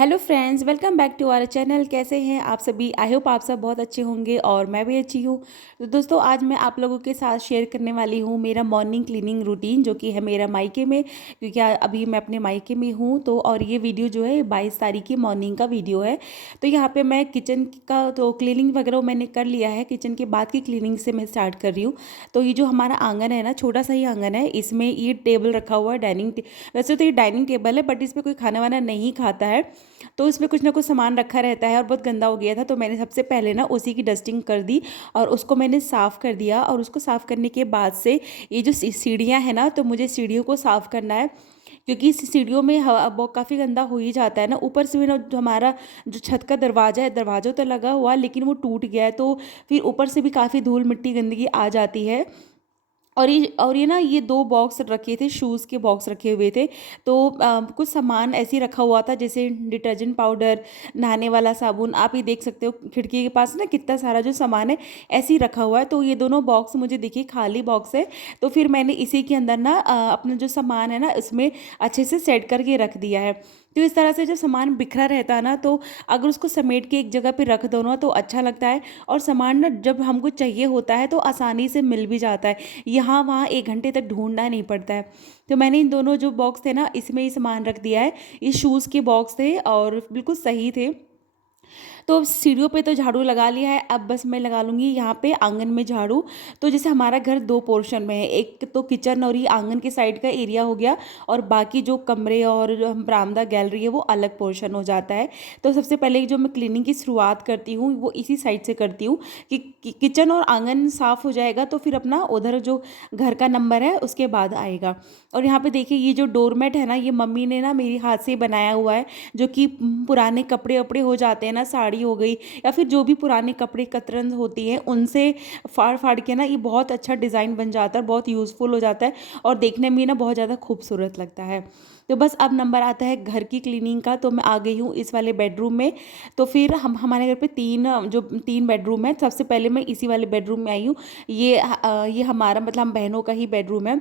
Hello friends, welcome back to our channel. कैसे हैं आप सभी? आई होप आप सब बहुत अच्छे होंगे और मैं भी अच्छी हूँ। तो दोस्तों, आज मैं आप लोगों के साथ शेयर करने वाली हूँ मेरा मॉर्निंग क्लीनिंग रूटीन, जो कि है मेरा मायके में, क्योंकि अभी मैं अपने मायके में हूँ। तो और ये वीडियो जो है 22 तारीख की मॉर्निंग का वीडियो है। तो यहाँ पे मैं किचन का तो क्लीनिंग वगैरह मैंने कर लिया है। किचन के बाद की क्लीनिंग से मैं स्टार्ट कर रही हूँ। तो ये जो हमारा आंगन है ना, छोटा सा ही आंगन है, इसमें ये टेबल रखा हुआ है वैसे तो ये डाइनिंग टेबल है, बट इस पर कोई खाना वाना नहीं खाता है, तो इसमें कुछ ना कुछ सामान रखा रहता है और बहुत गंदा हो गया था। तो मैंने सबसे पहले ना उसी की डस्टिंग कर दी और उसको मैंने साफ़ कर दिया। और उसको साफ़ करने के बाद से ये जो सीढ़ियाँ हैं ना, तो मुझे सीढ़ियों को साफ़ करना है, क्योंकि इस सीढ़ियों में हवा बहुत काफ़ी गंदा हो ही जाता है ना। ऊपर से भी ना जो हमारा जो छत का दरवाज़ा है, दरवाज़ा तो लगा हुआ, लेकिन वो टूट गया है, तो फिर ऊपर से भी काफ़ी धूल मिट्टी गंदगी आ जाती है। और ये ना, ये 2 बॉक्स रखे थे, शूज़ के बॉक्स रखे हुए थे। तो कुछ सामान ऐसे ही रखा हुआ था, जैसे डिटर्जेंट पाउडर, नहाने वाला साबुन। आप ये देख सकते हो खिड़की के पास ना कितना सारा जो सामान है ऐसे ही रखा हुआ है। तो ये दोनों बॉक्स मुझे देखिए खाली बॉक्स है। तो फिर मैंने इसी के अंदर ना अपना जो सामान है ना, इसमें अच्छे से सेट करके रख दिया है। तो इस तरह से जब सामान बिखरा रहता है ना, तो अगर उसको समेट के एक जगह पे रख दो ना, तो अच्छा लगता है। और सामान ना जब हमको चाहिए होता है तो आसानी से मिल भी जाता है, यहाँ वहाँ 1 घंटे तक ढूंढना नहीं पड़ता है। तो मैंने इन दोनों जो बॉक्स थे ना, इसमें ही सामान रख दिया है। ये शूज़ के बॉक्स थे और बिल्कुल सही थे। तो अब सीढ़ियों पे तो झाड़ू लगा लिया है, अब बस मैं लगा लूँगी यहाँ पे आंगन में झाड़ू। तो जैसे हमारा घर 2 पोर्शन में है, एक तो किचन और ये आंगन के साइड का एरिया हो गया, और बाकी जो कमरे और जो हम बरामदा गैलरी है वो अलग पोर्शन हो जाता है। तो सबसे पहले जो मैं क्लीनिंग की शुरुआत करती हूँ वो इसी साइड से करती हूँ कि किचन और आंगन साफ़ हो जाएगा, तो फिर अपना उधर जो घर का नंबर है उसके बाद आएगा। और यहाँ पे देखिए, ये जो डोरमेट है ना, ये मम्मी ने ना मेरी हाथ से बनाया हुआ है, जो कि पुराने कपड़े वपड़े हो जाते हैं ना, साड़ी हो गई या फिर जो भी पुराने कपड़े कतरन होती हैं, उनसे फाड़ फाड़ के ना ये बहुत अच्छा डिज़ाइन बन जाता है, बहुत यूज़फुल हो जाता है और देखने में ना बहुत ज़्यादा खूबसूरत लगता है। तो बस अब नंबर आता है घर की क्लीनिंग का। तो मैं आ गई हूँ इस वाले बेडरूम में। तो फिर हम हमारे घर पे 3 बेडरूम है। सबसे पहले मैं इसी वाले बेडरूम में आई हूँ। ये हमारा मतलब हम बहनों का ही बेडरूम है।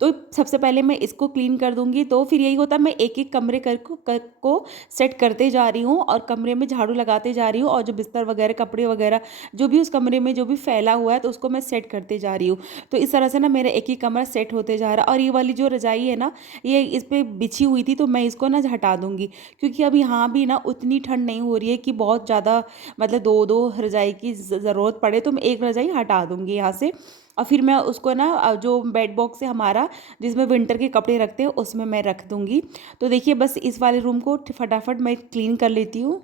तो सबसे पहले मैं इसको क्लीन कर दूंगी। तो फिर यही होता है, मैं एक एक कमरे को सेट करते जा रही हूँ और कमरे में झाड़ू लगाते जा रही हूँ, और जो बिस्तर वगैरह कपड़े वगैरह जो भी उस कमरे में जो भी फैला हुआ है, तो उसको मैं सेट करते जा रही हूँ। तो इस तरह से ना मेरा एक ही कमरा सेट होते जा रहा है। और ये वाली जो रजाई है ना, ये इस पर बिछी हुई थी, तो मैं इसको ना हटा दूंगी, क्योंकि अब यहाँ भी ना उतनी ठंड नहीं हो रही है कि बहुत ज़्यादा मतलब दो दो रजाई की ज़रूरत पड़े। तो मैं एक रजाई हटा दूंगी यहाँ से, और फिर मैं उसको ना जो बेड बॉक्स है हमारा, जिसमें विंटर के कपड़े रखते हैं, उसमें मैं रख दूंगी। तो देखिए, बस इस वाले रूम को फटाफट मैं क्लीन कर लेती हूँ।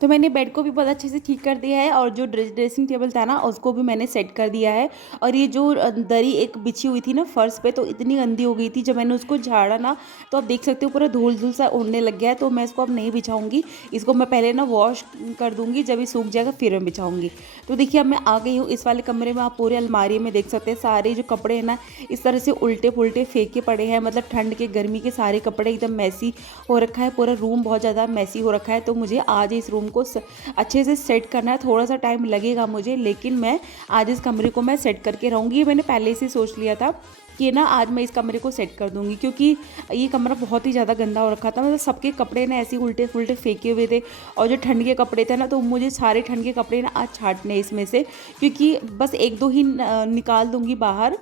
तो मैंने बेड को भी बहुत अच्छे से ठीक कर दिया है, और जो ड्रेसिंग टेबल था ना, उसको भी मैंने सेट कर दिया है। और ये जो दरी एक बिछी हुई थी ना फर्श पे, तो इतनी गंदी हो गई थी, जब मैंने उसको झाड़ा ना, तो आप देख सकते हो पूरा धूल धूल सा उड़ने लग गया है। तो मैं इसको अब नहीं बिछाऊंगी, इसको मैं पहले ना वॉश कर दूंगी, जब ये सूख जाएगा फिर मैं बिछाऊंगी। तो देखिए, अब मैं आ गई हूँ इस वाले कमरे में। आप पूरे अलमारी में देख सकते हैं सारे जो कपड़े हैं ना, इस तरह से उल्टे पुल्टे फेंके पड़े हैं। मतलब ठंड के गर्मी के सारे कपड़े एकदम मैसी हो रखा है, पूरा रूम बहुत ज़्यादा मैसी हो रखा है। तो मुझे आज इस रूम को अच्छे से सेट करना है। थोड़ा सा टाइम लगेगा मुझे, लेकिन मैं आज इस कमरे को मैं सेट करके रहूँगी। ये मैंने पहले से सोच लिया था कि ना आज मैं इस कमरे को सेट कर दूंगी, क्योंकि ये कमरा बहुत ही ज़्यादा गंदा हो रखा था। मतलब सबके कपड़े ना ऐसे उल्टे फुल्टे फेंके हुए थे, और जो ठंड के कपड़े थे ना, तो मुझे सारे ठंड के कपड़े ना आज छांटने इसमें से, क्योंकि बस 1-2 ही निकाल दूंगी बाहर,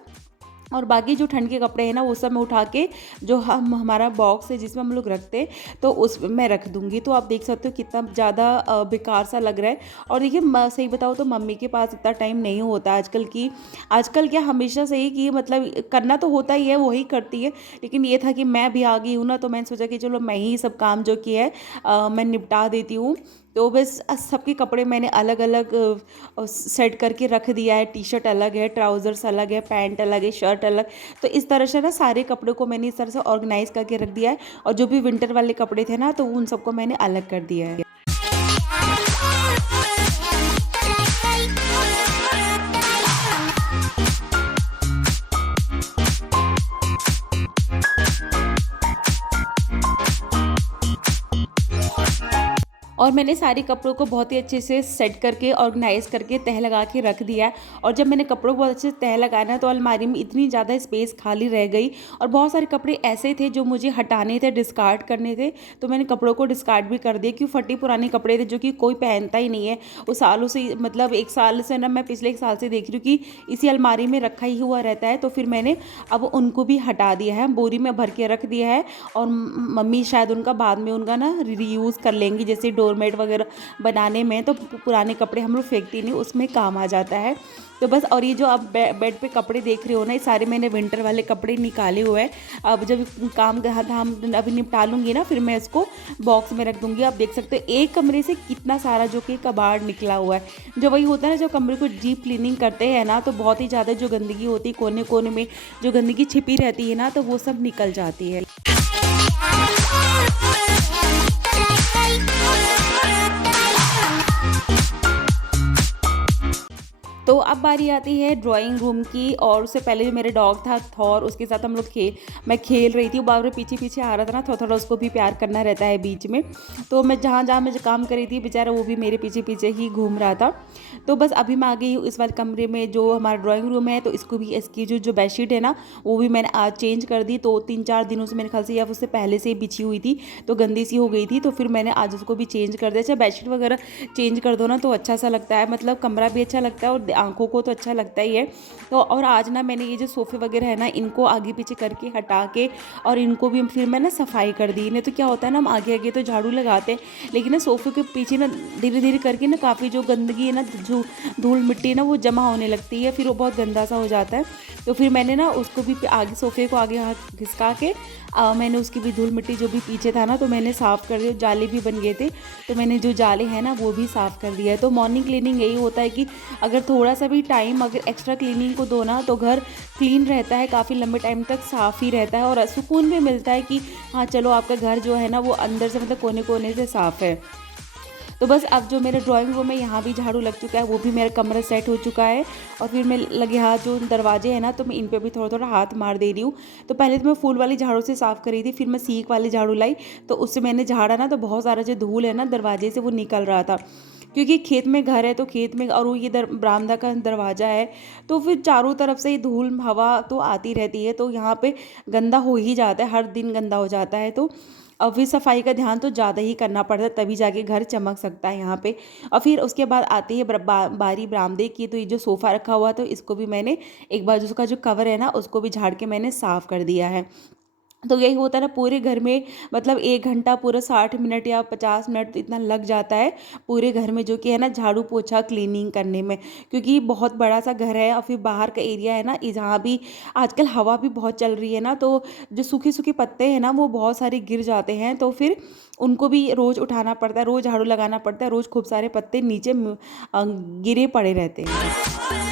और बाकी जो ठंड के कपड़े हैं ना, वो सब मैं उठा के जो हमारा बॉक्स है जिसमें हम लोग रखते हैं, तो उस मैं रख दूंगी। तो आप देख सकते हो कितना ज़्यादा बेकार सा लग रहा है। और देखिए, सही बताओ तो मम्मी के पास इतना टाइम नहीं होता आजकल क्या, हमेशा से ही कि मतलब करना तो होता ही है, वही करती है। लेकिन ये था कि मैं भी आ गई हूँ ना, तो मैंने सोचा कि चलो मैं ही सब काम जो कि है मैं निपटा देती हूँ। तो बस सबके कपड़े मैंने अलग अलग सेट करके रख दिया है। टी शर्ट अलग है, ट्राउज़र्स अलग है, पैंट अलग है, शर्ट अलग। तो इस तरह से ना सारे कपड़ों को मैंने इस तरह से ऑर्गेनाइज करके रख दिया है, और जो भी विंटर वाले कपड़े थे ना, तो उन सबको मैंने अलग कर दिया है। और मैंने सारे कपड़ों को बहुत ही अच्छे से सेट करके ऑर्गेनाइज़ करके तह लगा के रख दिया है। और जब मैंने कपड़ों को बहुत अच्छे से तह लगाया ना, तो अलमारी में इतनी ज़्यादा स्पेस खाली रह गई और बहुत सारे कपड़े ऐसे थे जो मुझे हटाने थे, डिस्कार्ड करने थे, तो मैंने कपड़ों को डिस्कार्ड भी कर दिया, क्योंकि फटे पुराने कपड़े थे जो कि कोई पहनता ही नहीं है। वो सालों से, मतलब 1 साल से ना, मैं पिछले 1 साल से देख रही हूँ कि इसी अलमारी में रखा ही हुआ रहता है। तो फिर मैंने अब उनको भी हटा दिया है, बोरी में भर के रख दिया है। और मम्मी शायद उनका बाद में उनका ना रीयूज़ कर लेंगी, जैसे डोरमेट वगैरह बनाने में। तो पुराने कपड़े हम लोग फेंकती नहीं, उसमें काम आ जाता है। तो बस, और ये जो आप बेड पे कपड़े देख रहे हो ना, ये सारे मैंने विंटर वाले कपड़े निकाले हुए हैं। अब जब काम हम अभी निपटा लूँगी ना, फिर मैं इसको बॉक्स में रख दूँगी। आप देख सकते हो एक कमरे से कितना सारा जो कि कबाड़ निकला हुआ है। जो वही होता है ना, जो कमरे को डीप क्लीनिंग करते हैं ना, तो बहुत ही ज़्यादा जो गंदगी होती है कोने कोने में, जो गंदगी छिपी रहती है ना, तो वो सब निकल जाती है। तो अब बारी आती है ड्राइंग रूम की। और उससे पहले जो मेरे डॉग था थॉर, उसके साथ हम लोग मैं खेल रही थी। वो बार बार पीछे पीछे आ रहा था ना, थोड़ा थोड़ा उसको भी प्यार करना रहता है बीच में। तो मैं जहाँ जहाँ मैं काम कर रही थी, बेचारा वो भी मेरे पीछे पीछे ही घूम रहा था। तो बस अभी मैं आ गई हूँ इस वाले कमरे में, जो हमारा ड्राइंग रूम है। तो इसको भी, इसकी जो बेडशीट है ना, वो भी मैंने आज चेंज कर दी। तो 3-4 दिनों से मेरे ख्याल से, या उससे पहले से ही बिछी हुई थी, तो गंदी सी हो गई थी। तो फिर मैंने आज उसको भी चेंज कर दिया। अच्छा, बेडशीट वगैरह चेंज कर दो ना, तो अच्छा सा लगता है, मतलब कमरा भी अच्छा लगता है और आंखों को तो अच्छा लगता ही है। तो और आज ना मैंने ये जो सोफ़े वगैरह है ना, इनको आगे पीछे करके हटा के, और इनको भी फिर मैं ना सफाई कर दी। नहीं तो क्या होता है ना, हम आगे आगे तो झाड़ू लगाते हैं, लेकिन ना सोफ़े के पीछे ना धीरे धीरे करके ना काफ़ी जो गंदगी है ना, जो धूल मिट्टी ना, वो जमा होने लगती है, फिर वो बहुत गंदा सा हो जाता है। तो फिर मैंने ना उसको भी आगे, सोफ़े को आगे हाथ घिसका के मैंने उसकी भी धूल मिट्टी जो भी पीछे था ना, तो मैंने साफ़ कर दिया। जाले भी बन गए थे, तो मैंने जो जाले हैं ना, वो भी साफ़ कर दिया है। तो मॉर्निंग क्लीनिंग यही होता है कि अगर थोड़ा सा भी टाइम अगर एक्स्ट्रा क्लीनिंग को दो ना, तो घर क्लीन रहता है, काफ़ी लंबे टाइम तक साफ़ ही रहता है, और सुकून भी मिलता है कि हाँ चलो, आपका घर जो है ना, वो अंदर से, मतलब कोने कोने से साफ़ है। तो बस अब जो मेरा ड्राइंग रूम है, यहाँ भी झाड़ू लग चुका है, वो भी मेरा कमरा सेट हो चुका है। और फिर मैं लगे हाथ जो दरवाजे हैं ना, तो मैं इन पे भी थोड़ा थोड़ा हाथ मार दे रही हूँ। तो पहले तो मैं फूल वाली झाड़ू से साफ़ कर रही थी, फिर मैं सीक वाली झाड़ू लाई, तो उससे मैंने झाड़ा ना, तो बहुत सारा जो धूल है ना दरवाजे से, वो निकल रहा था। क्योंकि खेत में घर है, तो खेत में, और वो ये बरामदा का दरवाज़ा है, तो फिर चारों तरफ से ही धूल हवा तो आती रहती है, तो यहाँ पे गंदा हो ही जाता है, हर दिन गंदा हो जाता है। तो और फिर सफाई का ध्यान तो ज़्यादा ही करना पड़ता है, तभी जाके घर चमक सकता है यहाँ पे। और फिर उसके बाद आती है बारी बरामदे की। तो ये जो सोफ़ा रखा हुआ, तो इसको भी मैंने एक बार, उसका जो कवर है ना, उसको भी झाड़ के मैंने साफ़ कर दिया है। तो यही होता है ना, पूरे घर में, मतलब 1 घंटा, पूरा 60 मिनट या 50 मिनट इतना लग जाता है पूरे घर में, जो कि है ना, झाड़ू पोछा क्लीनिंग करने में। क्योंकि बहुत बड़ा सा घर है, और फिर बाहर का एरिया है ना, जहाँ भी आजकल हवा भी बहुत चल रही है ना, तो जो सूखे सूखे पत्ते हैं ना, वो बहुत सारे गिर जाते हैं। तो फिर उनको भी रोज़ उठाना पड़ता है, रोज़ झाड़ू लगाना पड़ता है, रोज़ खूब सारे पत्ते नीचे गिरे पड़े रहते हैं।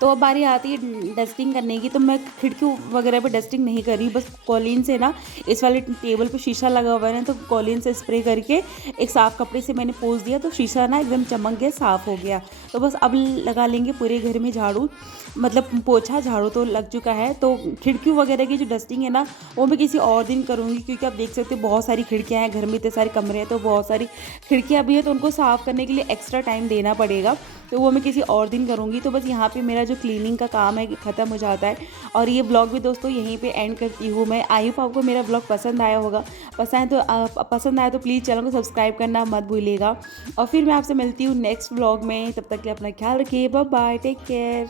तो अब बारी आती है डस्टिंग करने की। तो मैं खिड़की वगैरह पे डस्टिंग नहीं करी, बस कॉलीन से ना, इस वाले टेबल पे शीशा लगा हुआ है ना, तो कॉलीन से स्प्रे करके एक साफ़ कपड़े से मैंने पोंछ दिया, तो शीशा ना एकदम चमक गया, साफ़ हो गया। तो बस अब लगा लेंगे पूरे घर में झाड़ू, मतलब पोछा, झाड़ू तो लग चुका है। तो खिड़की वगैरह की जो डस्टिंग है ना, वो मैं किसी और दिन करूँगी, क्योंकि आप देख सकते हो बहुत सारी खिड़कियाँ हैं घर में, इतने सारे कमरे हैं, तो बहुत सारी खिड़कियाँ भी हैं, तो उनको साफ़ करने के लिए एक्स्ट्रा टाइम देना पड़ेगा, तो वो मैं किसी और दिन करूँगी। तो बस यहाँ पे मेरा जो क्लीनिंग का काम है ख़त्म हो जाता है। और ये ब्लॉग भी दोस्तों यहीं पे एंड करती हूँ मैं। आई होप आपको मेरा ब्लॉग पसंद आया होगा। पसंद आया तो प्लीज़ चैनल को सब्सक्राइब करना मत भूलिएगा। और फिर मैं आपसे मिलती हूँ नेक्स्ट ब्लॉग में। तब तक के लिए अपना ख्याल रखिए। Bye bye, take care.